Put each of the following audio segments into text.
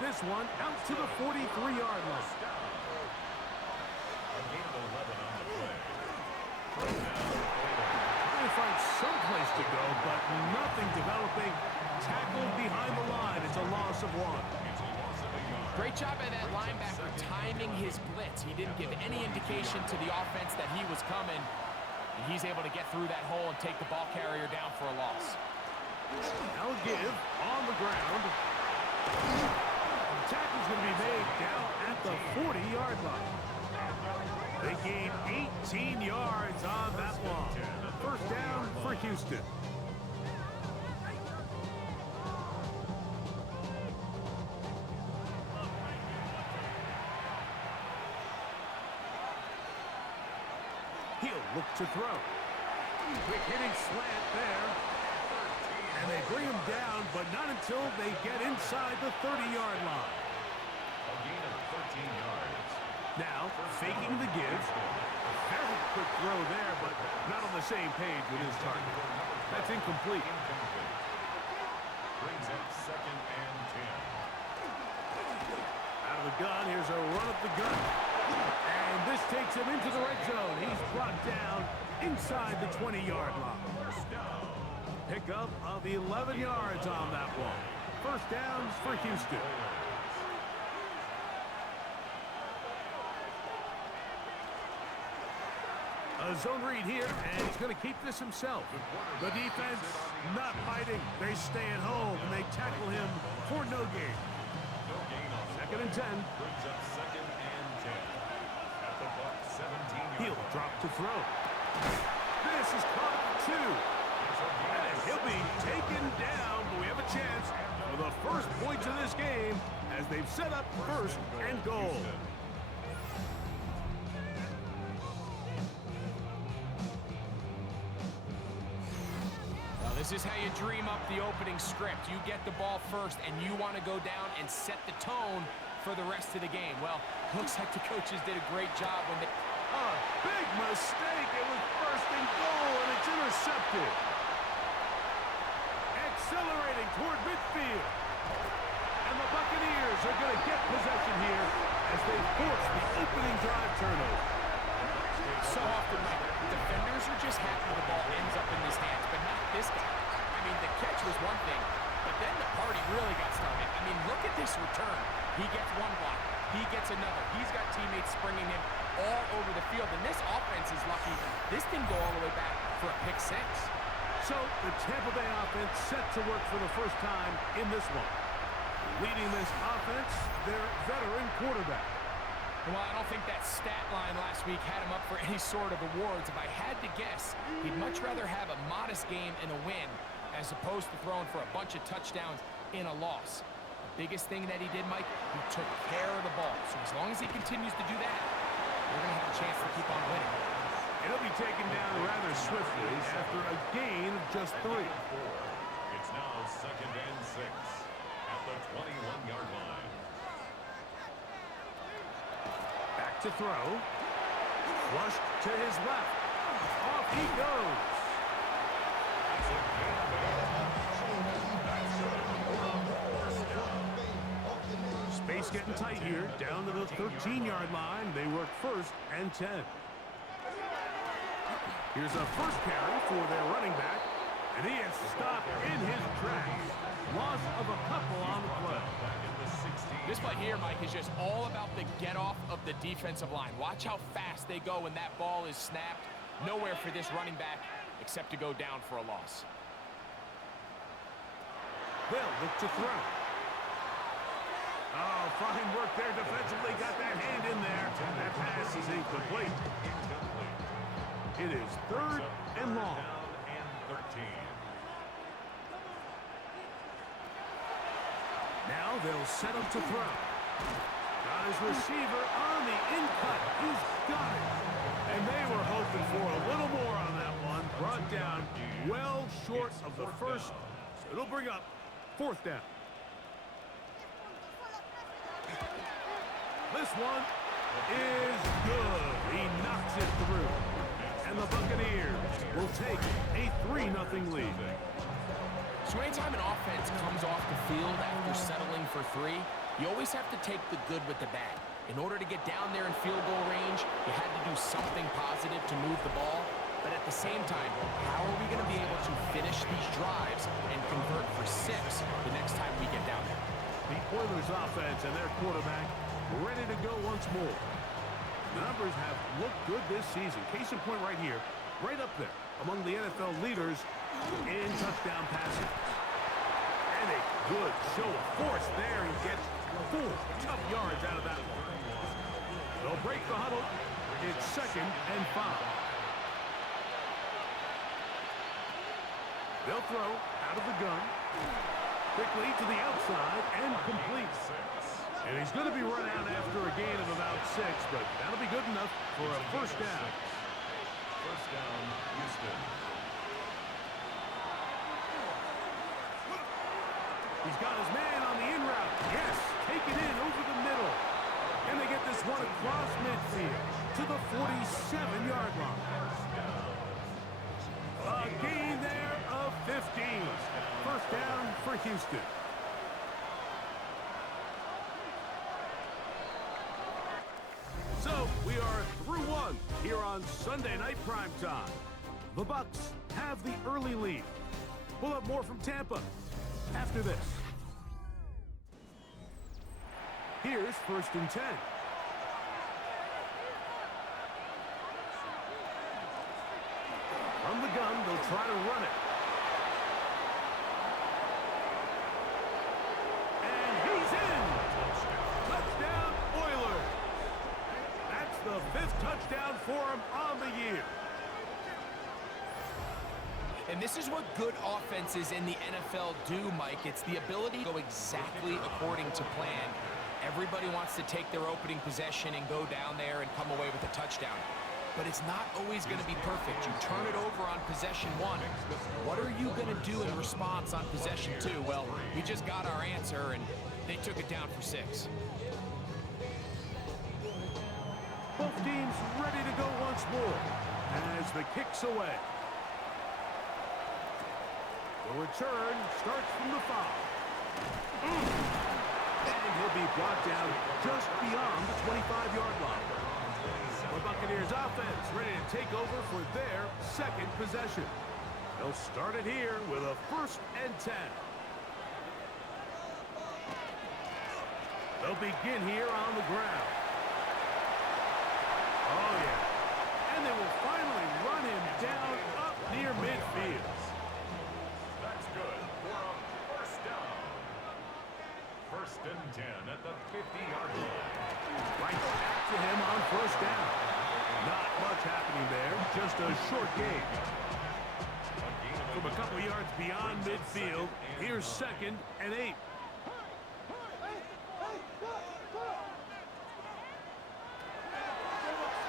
this one out to the 43-yard line. They find someplace to go, but nothing developing. Tackled behind the line. It's a loss of 1. Great job by that linebacker timing his blitz. He didn't give any indication to the offense that he was coming. And he's able to get through that hole and take the ball carrier down for a loss. Now give on the ground. The tackle's going to be made down at the 40-yard line. They gain 18 yards on that one. First down for Houston. He'll look to throw. Quick hitting slant there. And they bring him down, but not until they get inside the 30-yard line. A gain of 13 yards. Now, faking the give. A very quick throw there, but not on the same page with his target. That's incomplete. Brings up 2nd and 10. Out of the gun, here's a run up the gut. And this takes him into the red zone. He's brought down inside the 20-yard line. Pickup of 11 yards on that one. First downs for Houston. A zone read here, and he's going to keep this himself. The defense not fighting. They stay at home, and they tackle him for no gain. Second and 10. Brings up 2nd and 10. At the Bucks 17. He'll drop to throw. This is caught at 2. And he'll be taken down, but we have a chance for the first points of this game as they've set up first and goal. Well, this is how you dream up the opening script. You get the ball first, and you want to go down and set the tone for the rest of the game. Well, looks like the coaches did a great job when they... A big mistake. It was first and goal, and it's intercepted. Accelerating toward midfield. And the Buccaneers are going to get possession here as they force the opening drive turnover. So often, defenders are just happy the ball ends up in his hands, but not this guy. I mean, the catch was one thing, but then the party really got started. I mean, look at this return. He gets one block. He gets another. He's got teammates springing him all over the field, and this offense is lucky. This didn't go all the way back for a pick 6. So the Tampa Bay offense set to work for the first time in this one. Leading this offense, their veteran quarterback. Well, I don't think that stat line last week had him up for any sort of awards. If I had to guess, he'd much rather have a modest game and a win as opposed to throwing for a bunch of touchdowns in a loss. The biggest thing that he did, Mike, he took care of the ball. So as long as he continues to do that, they're going to have a chance to keep on winning. It'll be taken down rather swiftly after a gain of just 3. It's now 2nd and 6 at the 21-yard line. Back to throw. Flushed to his left. Off he goes. Space getting tight here. Down to the 13-yard line. They work 1st and 10. Here's a first carry for their running back. And he is stopped in his tracks. Loss of a couple on the play. This play here, Mike, is just all about the get-off of the defensive line. Watch how fast they go when that ball is snapped. Nowhere for this running back except to go down for a loss. They'll look to throw. Oh, fine work there defensively. Got that hand in there. That pass is incomplete. It is 3rd and long. And 13. Now they'll set him to throw. Got his receiver on the in-cut. He's got it. And they were hoping for a little more on that one. Brought down well short of the first. So it'll bring up 4th down. This one is good. He knocks it through. And the Buccaneers will take a 3-0 lead. So anytime an offense comes off the field after settling for 3, You always have to take the good with the bad. In order to get down there in field goal range, you had to do something positive to move the ball. But at the same time, how are we going to be able to finish these drives and convert for 6 the next time we get down there? The Oilers offense and their quarterback ready to go once more. The numbers have looked good this season. Case in point right here, right up there among the NFL leaders in touchdown passing. And a good show of force there. He gets 4 tough yards out of that one. They'll break the huddle. It's 2nd and 5. They'll throw out of the gun. Quickly to the outside and complete. And he's going to be run out after a gain of about 6, but that'll be good enough for a first down. First down, Houston. He's got his man on the in route. Yes, take it in over the middle. And they get this one across midfield to the 47-yard line. A gain there of 15. First down for Houston. So, we are through one here on Sunday Night Primetime. The Bucks have the early lead. We'll have more from Tampa after this. Here's 1st and 10. From the gun, they'll try to run it. And he's in! Touchdown, Oilers! That's the 5th touchdown for him on the year. And this is what good offenses in the NFL do, Mike. It's the ability to go exactly according to plan. Everybody wants to take their opening possession and go down there and come away with a touchdown. But it's not always going to be perfect. You turn it over on possession 1. What are you going to do in response on possession 2? Well, we just got our answer, and they took it down for 6. Both teams ready to go once more as the kick's away. The return starts from the 5. And he'll be brought down just beyond the 25-yard line. The Buccaneers offense ready to take over for their 2nd possession. They'll start it here with a 1st and 10. They'll begin here on the ground. Oh, yeah. And they will finally run him down up near midfield. That's good for a first down. 1st and 10 at the 50-yard line. Right back to him on 1st down. Not much happening there, just a short gain. From a couple yards beyond midfield, here's 2nd and 8.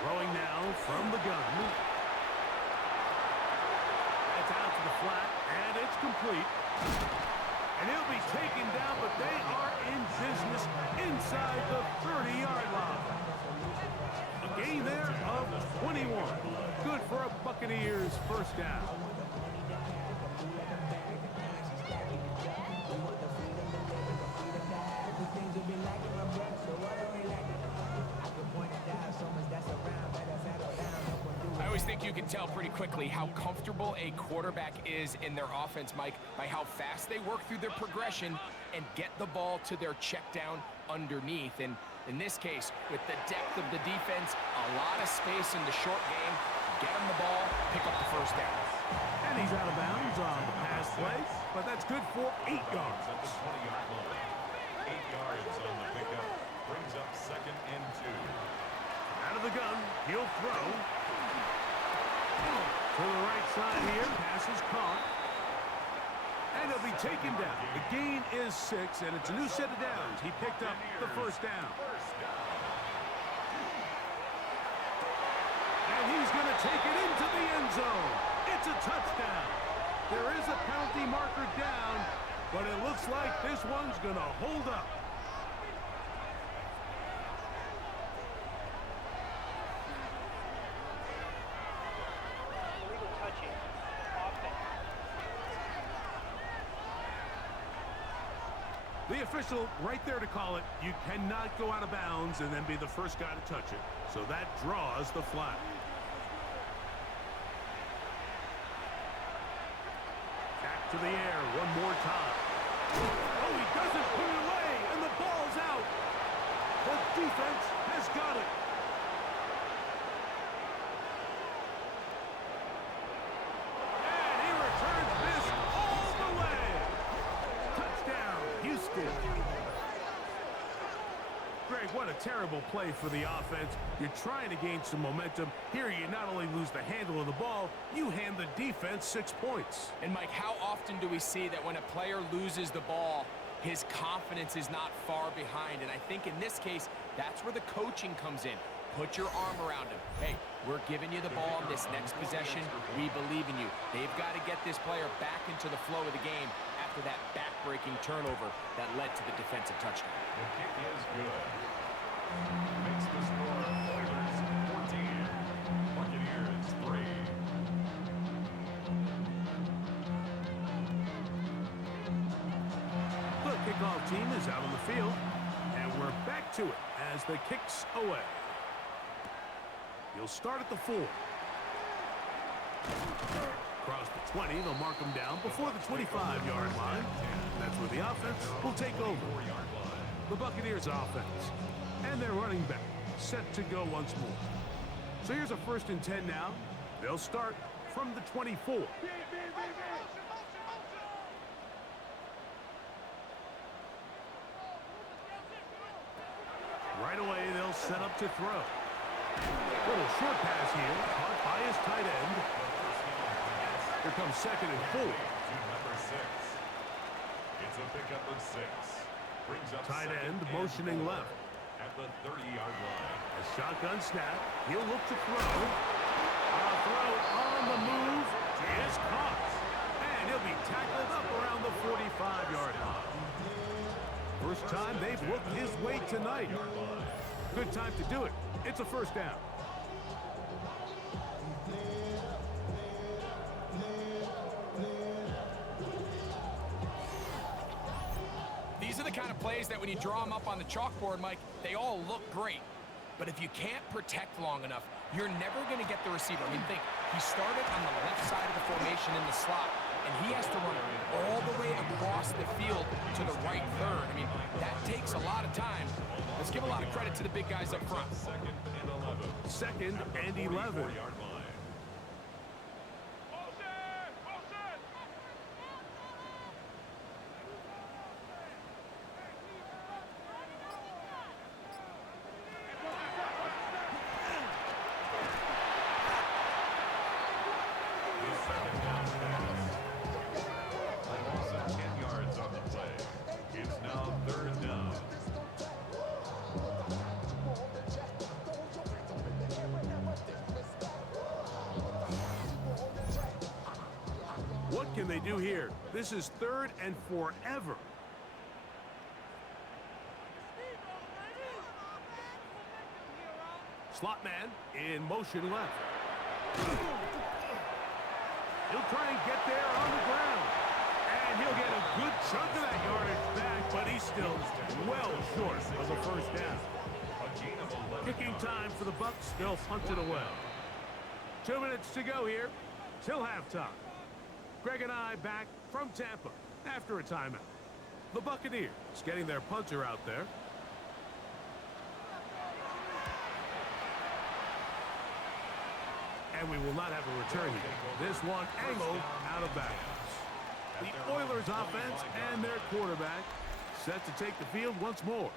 Throwing now from the gun. It's out to the flat, and it's complete. And he'll be taken down, but they are in business inside the 30-yard line. A gain there of 21. Good for a Buccaneers first down. I always think you can tell pretty quickly how comfortable a quarterback is in their offense, Mike, by how fast they work through their progression and get the ball to their check down underneath. And in this case, with the depth of the defense, a lot of space in the short game, get him the ball, pick up the first down. And he's out of bounds on the pass play, but that's good for 8 yards. At the 20-yard line. 8 yards on the pickup. Brings up 2nd and 2. Out of the gun, he'll throw. To the right side here, pass is caught. And he'll be taken down. The gain is 6, and it's a new set of downs. He picked up the first down. And he's going to take it into the end zone. It's a touchdown. There is a penalty marker down, but it looks like this one's going to hold up. The The official right there to call it. You cannot go out of bounds and then be the first guy to touch it. So that draws the flag. Back to the air one more time. Oh, he doesn't put it away, and the ball's out. The defense has got it. And he returns this all the way. Touchdown, Houston. Greg, what a terrible play for the offense. You're trying to gain some momentum. Here you not only lose the handle of the ball, you hand the defense 6 points. And Mike, how often do we see that when a player loses the ball, his confidence is not far behind? And I think in this case, that's where the coaching comes in. Put your arm around him. Hey, we're giving you the ball in this next possession. We believe in you. They've got to get this player back into the flow of the game after that back-breaking turnover that led to the defensive touchdown. The kick is good. Makes the score Oilers 14, Buccaneers 3. The kickoff team is out on the field, and we're back to it as the kick's away. He'll start at the 4. Across the 20, they'll mark him down before the 25-yard line. That's where the offense will take over. The Buccaneers offense and their running back set to go once more. So here's a 1st and 10 now. They'll start from the 24. Right away, they'll set up to throw. Little short pass here, caught by his tight end. Here comes 2nd and 4. Number 6. It's a pickup of 6. Brings up Tight end motioning left. At the 30-yard line. A shotgun snap. He'll look to throw. A throw on the move is caught. And he'll be tackled up around the 45-yard line. First time they've looked his way tonight. Good time to do it. It's a 1st down. These are the kind of plays that when you draw them up on the chalkboard, Mike, they all look great. But if you can't protect long enough, you're never going to get the receiver. I mean, think, he started on the left side of the formation in the slot, and he has to run all the way across the field to the right third. I mean, that takes a lot of time. Let's give a lot of credit to the big guys up front. 2nd and 11. 2nd and 11. Yard line. What can they do here? This is 3rd and forever. Slot man in motion left. He'll try and get there on the ground. And he'll get a good chunk of that yardage back, but he's still well short of a 1st down. Kicking time for the Bucks. They'll punt it away. 2 minutes to go here till halftime. Greg and I back from Tampa after a timeout. The Buccaneers getting their punter out there. And we will not have a return here. This one angled out of bounds. The Oilers offense and their quarterback set to take the field once more.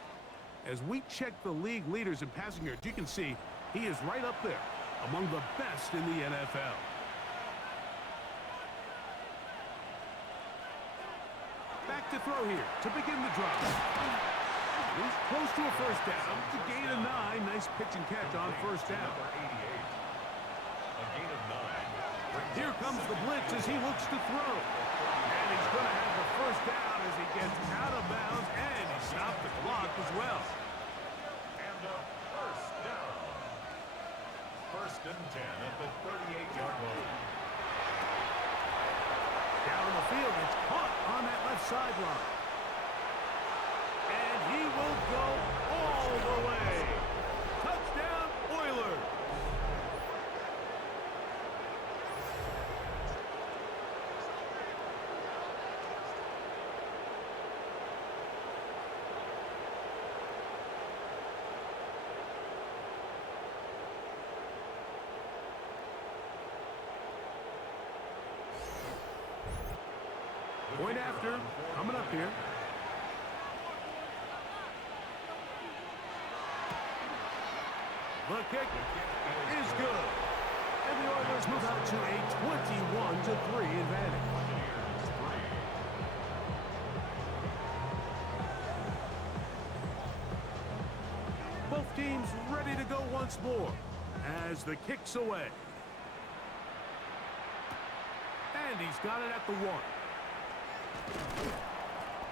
As we check the league leaders in passing yards, you can see he is right up there among the best in the NFL. Back to throw here to begin the drive. He's close to a 1st down to gain a 9. Nice pitch and catch on 1st down. A gain of 9. Here comes the blitz as he looks to throw. And he's going to have the 1st down as he gets out of bounds, and he stopped the clock as well. And a 1st down. 1st and 10 at the 38-yard line. Down the field, it's caught on that left sideline. will go all the way. Touchdown, Oilers. Point after, coming up here. The kick is good. And the Oilers move out to a 21-3 advantage. Both teams ready to go once more as the kick's away. And he's got it at the 1.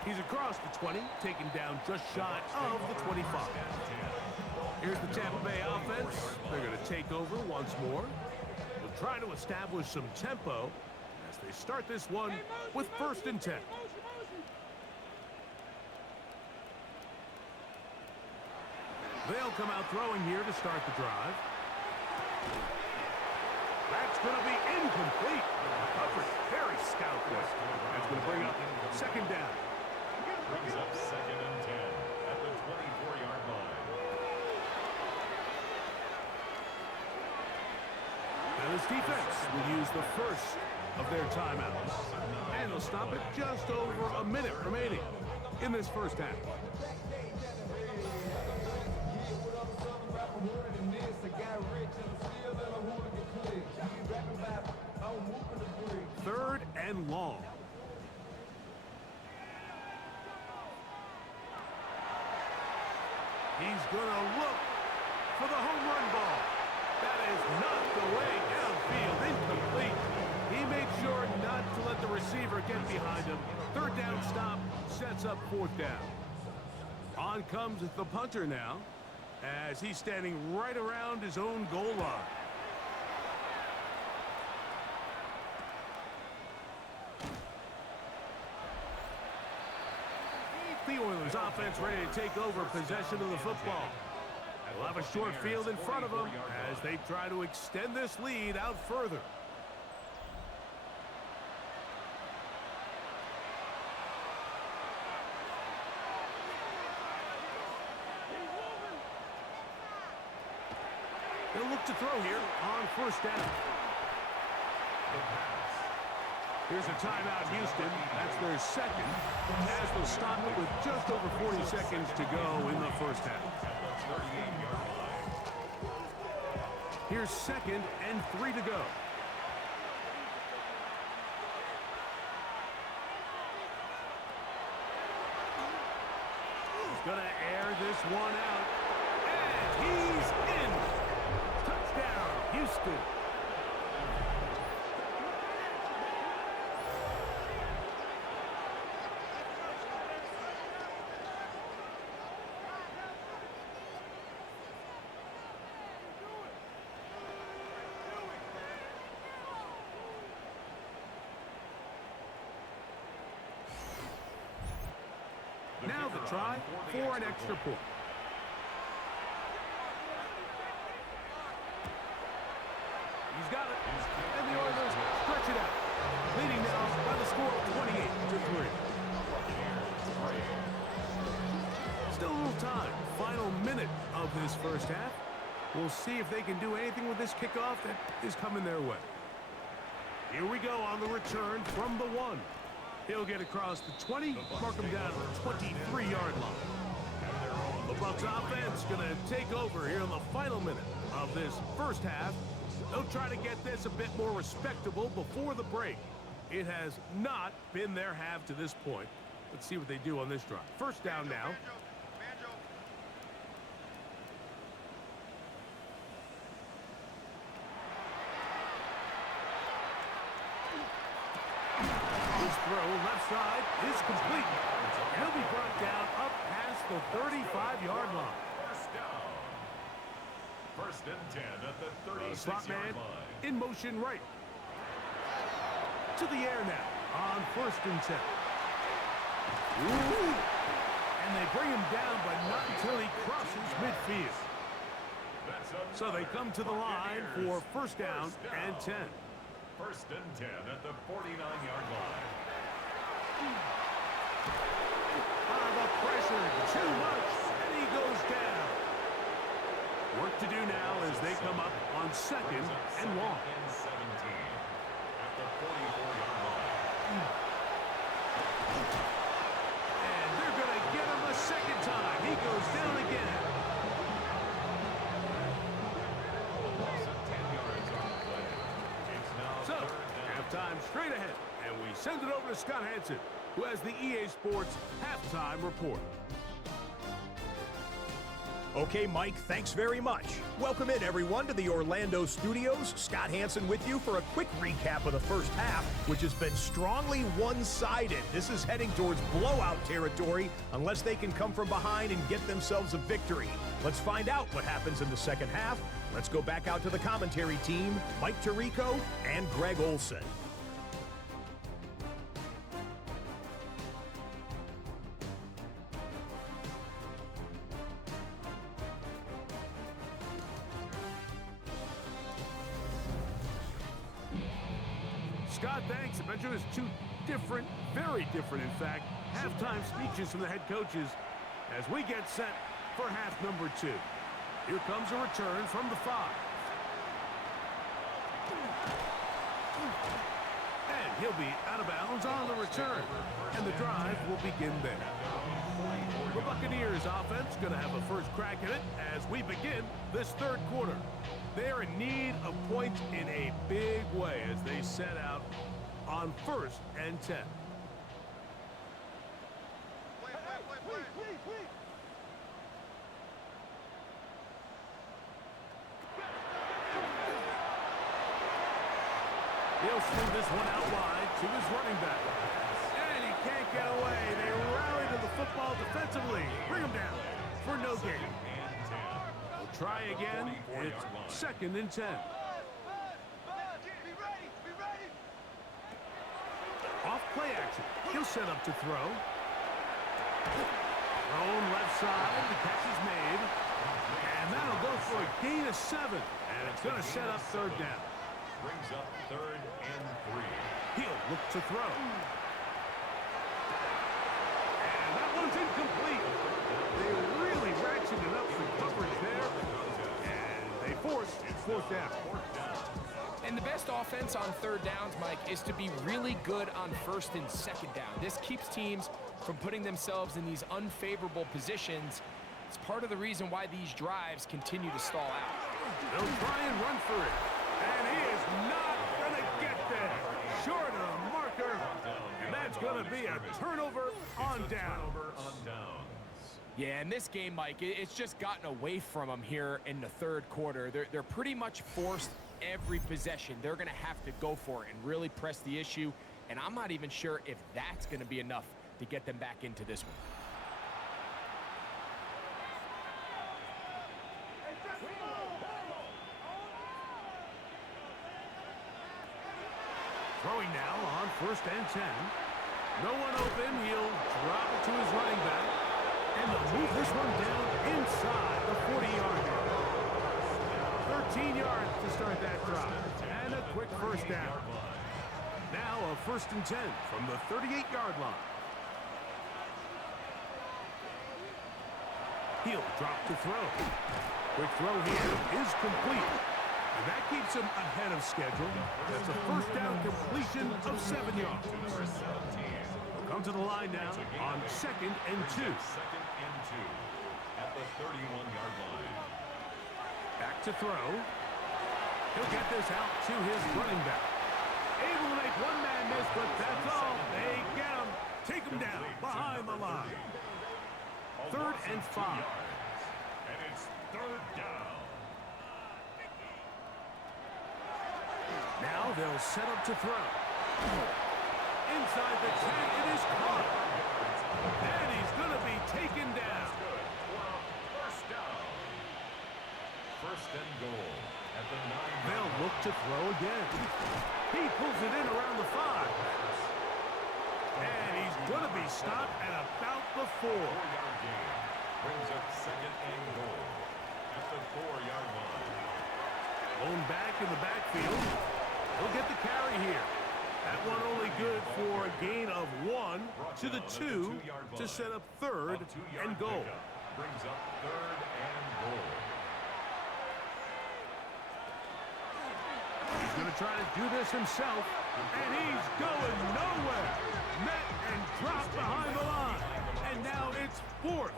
He's across the 20, taken down just shy of the 25. Here's the Tampa Bay offense. They're going to take over once more. They'll try to establish some tempo as they start this one with 1st and 10. They'll come out throwing here to start the drive. That's going to be incomplete. Coverage very stout there. That's going to bring up 2nd down. Brings up 2nd and 10 at the 24-yard line. Now this defense will use the first of their timeouts. And they'll stop it just over a minute remaining in this first half. Third and long. He's going to look for the home run ball. That is not the way downfield. Incomplete. He made sure not to let the receiver get behind him. 3rd down stop sets up 4th down. On comes the punter now as he's standing right around his own goal line. The Oilers offense ready to take over possession of the football. They'll have a short field in front of them as they try to extend this lead out further. They'll look to throw here on 1st down. Here's a timeout, Houston. That's their 2nd, as they'll stop it with just over 40 seconds to go in the first half. Here's 2nd and 3 to go. He's going to air this one out. And he's in. Touchdown, Houston. Now the try for an extra point. He's got it. And the Oilers stretch it out. Leading now by the score of 28-3. Still a little time. Final minute of this first half. We'll see if they can do anything with this kickoff that is coming their way. Here we go on the return from the 1. He'll get across the 20, mark him down at the 23-yard line. The Bucks offense going to take over here in the final minute of this first half. They'll try to get this a bit more respectable before the break. It has not been their half to this point. Let's see what they do on this drive. 1st down now. His throw left side is complete. He'll be brought down up past the 35-yard line. 1st and 10 at the 36-yard line. In motion right. To the air now on 1st and 10. Ooh. And they bring him down, but not until he crosses midfield. So they come to the line for first down and 10. First and 10 at the 49-yard line. The pressure, too much, and he goes down. Work to do now as they come up on second and long. 17 at the 44-yard line. And they're going to get him a second time. He goes down again. So, halftime straight ahead, and we send it over to Scott Hansen, who has the EA Sports halftime report. Okay, Mike, thanks very much. Welcome in, everyone, to the Orlando studios. Scott Hansen with you for a quick recap of the first half, which has been strongly one-sided. This is heading towards blowout territory unless they can come from behind and get themselves a victory. Let's find out what happens in the second half. Let's go back out to the commentary team, Mike Tirico and Greg Olson. Scott, thanks. I bet you there's two different, very different, in fact, halftime speeches from the head coaches as we get set for half number 2. Here comes a return from the 5. And he'll be out of bounds on the return. And the drive will begin there. The Buccaneers offense going to have a first crack at it as we begin this third quarter. They're in need of points in a big way as they set out on first and 10. He'll swing this one out wide to his running back. And he can't get away. They rally to the football defensively. Bring him down for no gain. We'll try again. It's second and 10. Off play action. He'll set up to throw. Thrown left side. The catch is made. And that'll go for a gain of 7. And it's going to set up third down. Brings up third and 3. He'll look to throw. And that one's incomplete. They really ratcheted up the coverage there. And they force fourth down. And the best offense on third downs, Mike, is to be really good on first and second down. This keeps teams from putting themselves in these unfavorable positions. It's part of the reason why these drives continue to stall out. They'll try and run for it. And he is not going to get there. Short of the marker. And that's going to be a turnover on down. Yeah, in this game, Mike, it's just gotten away from them here in the third quarter. They're pretty much forced every possession. They're going to have to go for it and really press the issue. And I'm not even sure if that's going to be enough to get them back into this one. Throwing now on first and 10. No one open. He'll drop it to his running back. And they'll move this one down inside the 40-yard line. 13 yards to start that drive. And a quick first down. Now a first and 10 from the 38-yard line. He'll drop to throw. Quick throw here is complete. And that keeps him ahead of schedule. That's a first down completion of 7 yards. We'll come to the line now on second and 2. Second and 2 at the 31-yard line. Back to throw. He'll get this out to his running back. Able to make one man miss, but that's all. They get him. Take him down behind the line. Third and 5. And it's third down. Now they'll set up to throw. Inside the 10, it is caught. And he's going to be taken down. Good for a first down. First and goal at the 9. They'll look to throw again. He pulls it in around the 5. And he's going to be stopped at about the 4. 4-yard gain. Brings up second and goal at the 4-yard line. Lone back in the backfield. He'll get the carry here. That one only good for a gain of 1 to the 2 to set up third and goal. Brings up third and goal. He's going to try to do this himself, and he's going nowhere. Met and dropped behind the line. And now it's fourth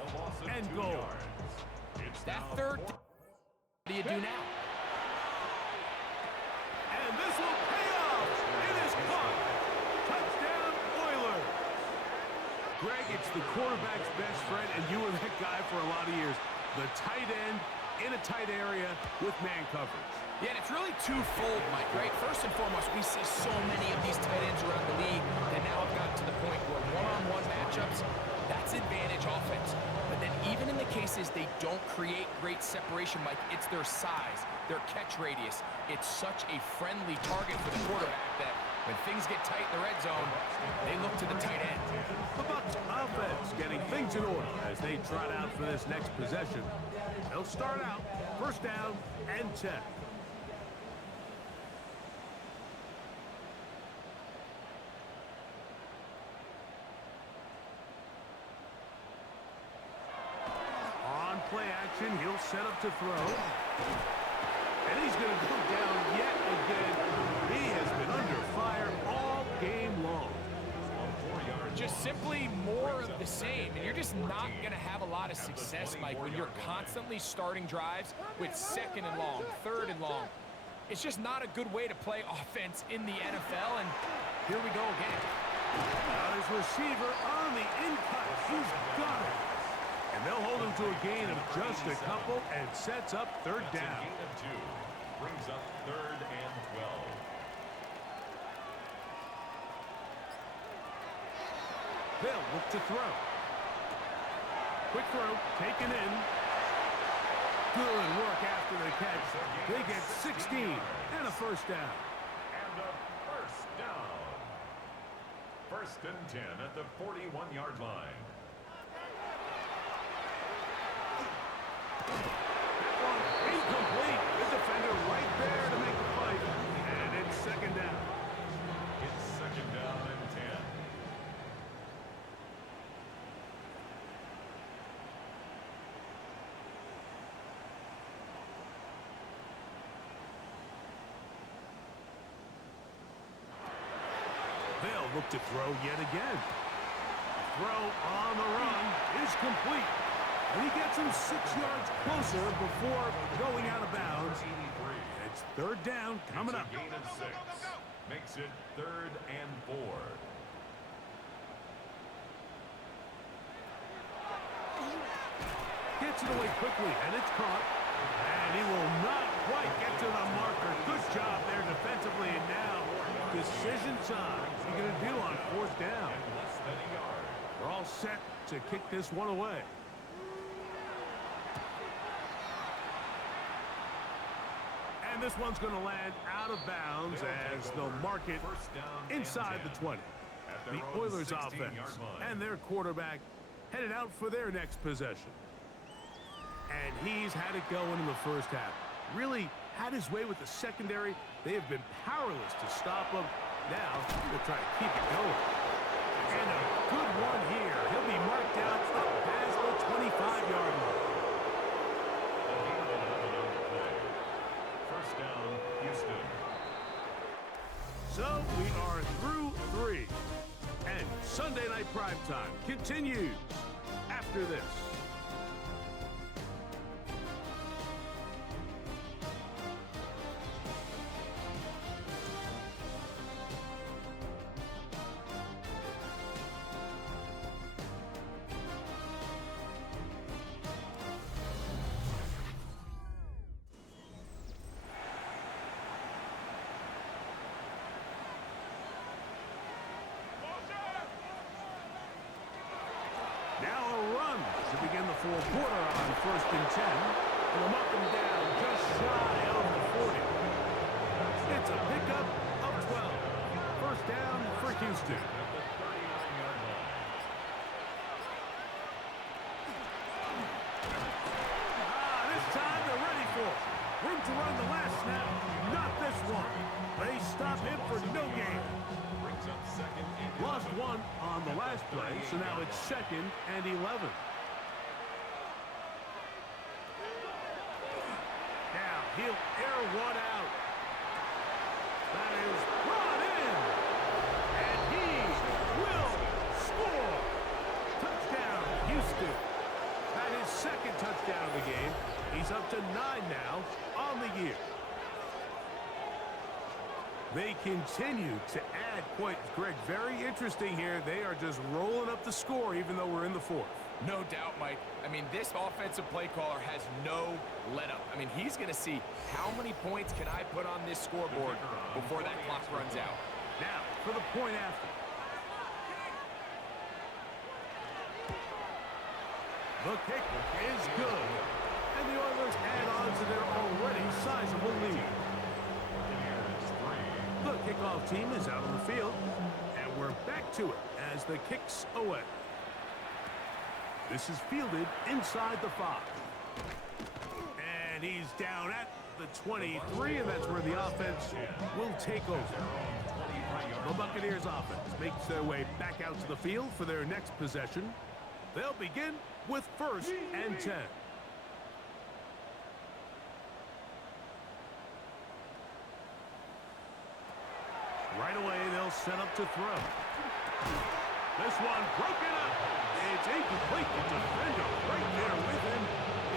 and goal. That third, what do you do now? And this will pay off. It is caught. Touchdown, Oilers. Greg, it's the quarterback's best friend, and you were that guy for a lot of years. The tight end in a tight area with man coverage. Yeah, and it's really twofold, Mike, right? First and foremost, we see so many of these tight ends around the league that now have gotten to the point where one-on-one matchups, that's advantage offense. But then even in the cases they don't create great separation, Mike, it's their size, their catch radius. It's such a friendly target for the quarterback that when things get tight in the red zone, they look to the tight end. The Bucks offense getting things in order as they trot out for this next possession. They'll start out first down and 10. On play action, he'll set up to throw. And he's going to go down yet again. He has been under fire all game long. Just simply more of the same, and you're just not going to have a lot of success, Mike, when you're constantly starting drives with second and long, third and long. It's just not a good way to play offense in the NFL, and here we go again. Now his receiver on the in-cut. He's got it. And they'll hold him to a gain of just a couple and sets up third down. That's a gain of 2. Brings up third and 12. They'll look to throw. Quick throw, taken in. Good work after the catch. They get 16 and a first down. And a first down. First and 10 at the 41-yard line. That one incomplete. The defender right there to make the fight. And it's second down. It's second down and 10. They'll look to throw yet again. Throw on the run is complete. And he gets him 6 yards closer before going out of bounds. It's third down coming up. It's a gain of 6. Makes it third and 4. Gets it away quickly, and it's caught. And he will not quite get to the marker. Good job there defensively, and now decision time. What's he going to do on fourth down? Less than a yard. We're all set to kick this one away. And this one's going to land out of bounds as they'll mark it inside the 20. The Oilers offense and their quarterback headed out for their next possession. And he's had it going in the first half. Really had his way with the secondary. They have been powerless to stop him. Now they'll try to keep it going. And a good one here. He'll be marked down up past the 25-yard line. First down, Houston. So we are through 3. And Sunday Night Primetime continues after this. Now a run to begin the fourth quarter on first and 10. And they'll knock him down just shy of the 40. It's a pickup of 12. First down for Houston. At the 39 time, they're ready for it. Room to run the last snap. Not this one. They stop him for no gain. Brings up second and Lost 11. one on the last play, so now it's 2nd and 11. Now he'll air one out. That is brought in. And he will score. Touchdown, Houston. That is 2nd touchdown of the game. He's up to 9 now on the year. They continue to add points. Greg, very interesting here. They are just rolling up the score even though we're in the 4th. No doubt, Mike. I mean, this offensive play caller has no let-up. I mean, he's going to see how many points can I put on this scoreboard before that clock runs out. Now, for the point after. The kick is good. And the Oilers add on to their already sizable lead. The kickoff team is out on the field, and we're back to it as the kick's away. This is fielded inside the 5. And he's down at the 23, and that's where the offense will take over. The Buccaneers offense makes their way back out to the field for their next possession. They'll begin with 1st and 10. Right away, they'll set up to throw. This one broken up. It's incomplete. The defender right there with him.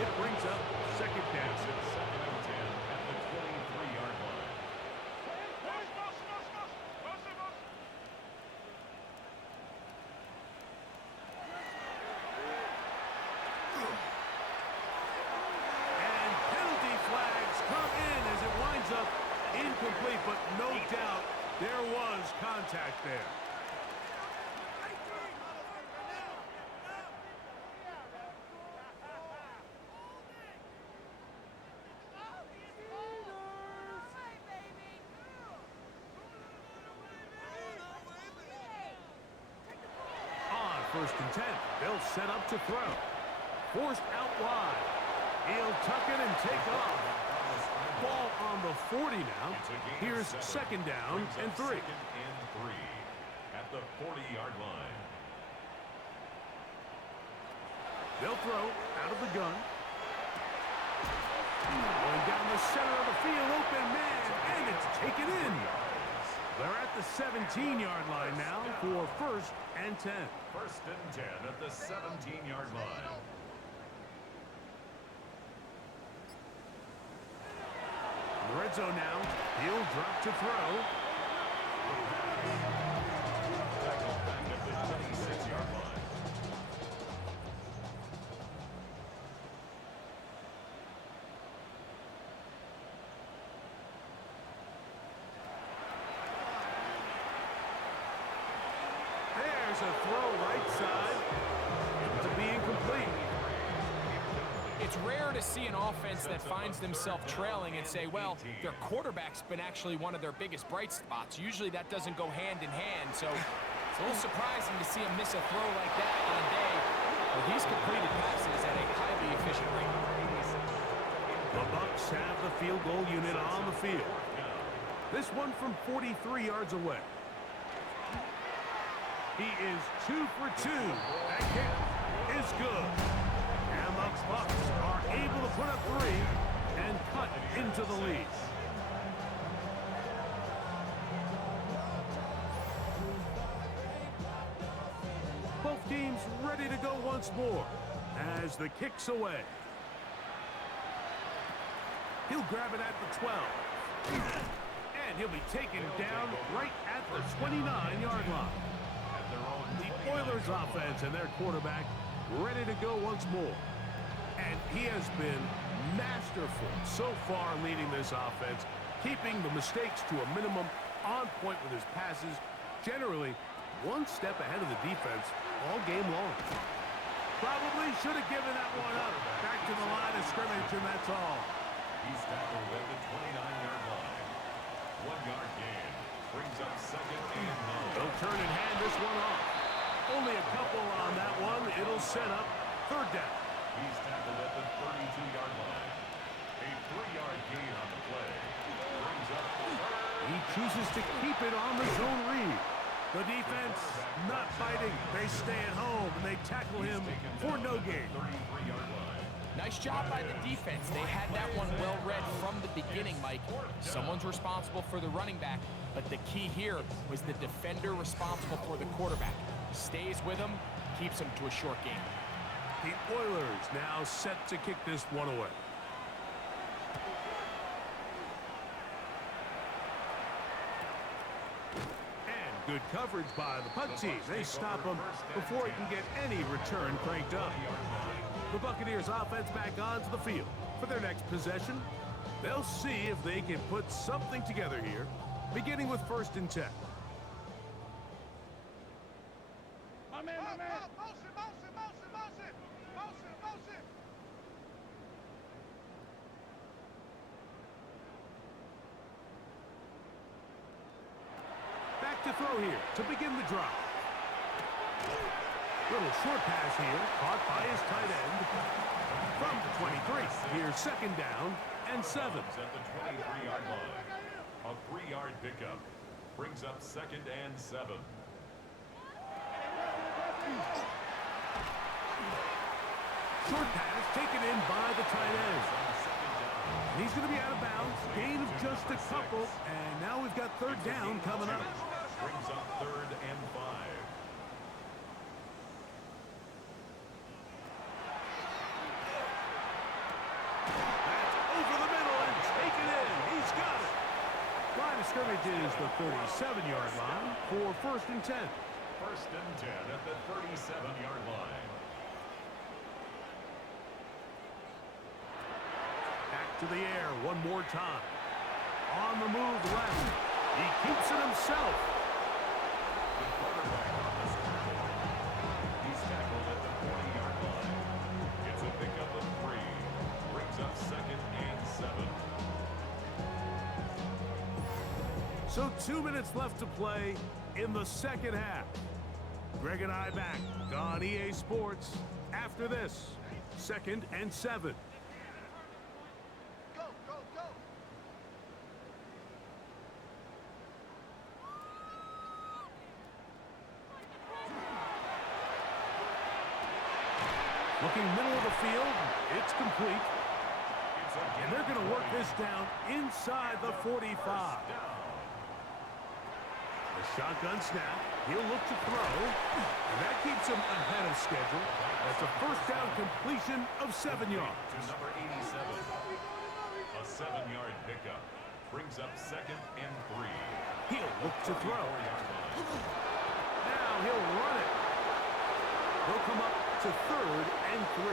It brings up 2nd down. It's 2nd and 10 at the 23-yard line. And penalty flags come in as it winds up incomplete, but no doubt there was contact there. On 1st and 10, they'll set up to throw. Forced out wide. He'll tuck it and take off. Ball on the 40 now. Here's 2nd down and 3. 2nd and 3 at the 40-yard line. They'll throw out of the gun. Going down the center of the field, open man, and it's taken in. They're at the 17-yard line now for 1st and 10. 1st and 10 at the 17-yard line. Red zone now. He'll drop to throw. Tackle back at the 26-yard line. There's a throw right side to be incomplete. It's rare to see an offense that finds themselves trailing and say, well, their quarterback's been actually one of their biggest bright spots. Usually that doesn't go hand in hand, so it's a little surprising to see him miss a throw like that on a day where he's completed passes at a highly efficient rate. The Bucks have the field goal unit on the field. This one from 43 yards away. He is 2 for 2. That kick is good. And the Bucks are able to put up 3 and cut into the lead. Both teams ready to go once more as the kick's away. He'll grab it at the 12. And he'll be taken down right at the 29-yard line. The Oilers offense and their quarterback ready to go once more. And he has been masterful so far leading this offense, keeping the mistakes to a minimum, on point with his passes, generally one step ahead of the defense all game long. Probably should have given that one up. Back to the line of scrimmage, and that's all. He's tackled at the 29-yard line. 1-yard gain. Brings up 2nd and 9. They'll turn and hand this one off. Only a couple on that one. It'll set up 3rd down. He's tackled at the 32-yard line. chooses to keep it on the zone read. The defense not fighting. They stay at home, and they tackle him for no gain. Nice job by the defense. They had that one well read from the beginning, Mike. Someone's responsible for the running back, but the key here was the defender responsible for the quarterback. Stays with him, keeps him to a short game. The Oilers now set to kick this one away. And good coverage by the Bucks team. They stop him before he can get any return cranked up. The Buccaneers offense back onto the field for their next possession. They'll see if they can put something together here, beginning with 1st and 10. Back to throw here to begin the drive. Little short pass here, caught by his tight end. From the 23, here's 2nd down and 7. At the 23-yard line. A 3-yard pickup brings up 2nd and 7. Short pass taken in by the tight end. He's going to be out of bounds. Gain of just a couple, and now we've got 3rd down coming up. Brings up 3rd and 5. Line of scrimmage is the 37-yard line for 1st and 10. 1st and 10 at the 37-yard line. Back to the air one more time. On the move left. He keeps it himself. The quarterback on the scramble. He's tackled at the 40-yard line. Gets a pickup of 3. Brings up 2nd and 7. So 2 minutes left to play in the 2nd half. Greg and I back on EA Sports after this. 2nd and 7. Go, go, go. Looking middle of the field, it's complete. And they're going to work this down inside the 45. The shotgun snap. He'll look to throw. And that keeps him ahead of schedule. That's a 1st down completion of 7 yards. To number 87. A 7-yard pickup. Brings up 2nd and 3. He'll look to throw. 4-yard line. Now he'll run it. He'll come up to 3rd and 3.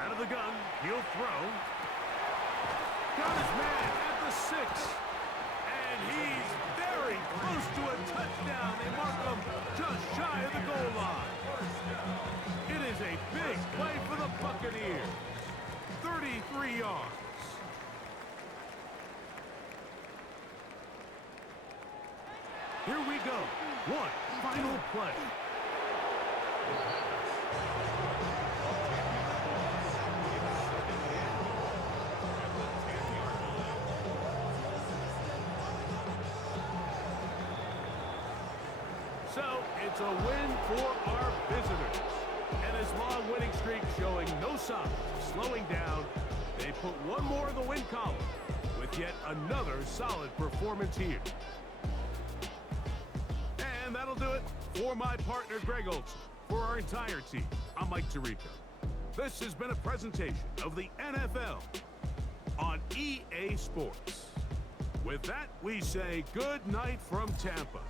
Out of the gun, he'll throw. Got his man at the 6. And he's very close to a touchdown. They mark him just shy of the goal line. It is a big play for the Buccaneers. 33 yards. Here we go. One final play. So, it's a win for our visitors. And his long winning streak showing no signs of slowing down. They put one more in the win column with yet another solid performance here. And that'll do it for my partner, Greg Olson. For our entire team, I'm Mike Tirico. This has been a presentation of the NFL on EA Sports. With that, we say good night from Tampa.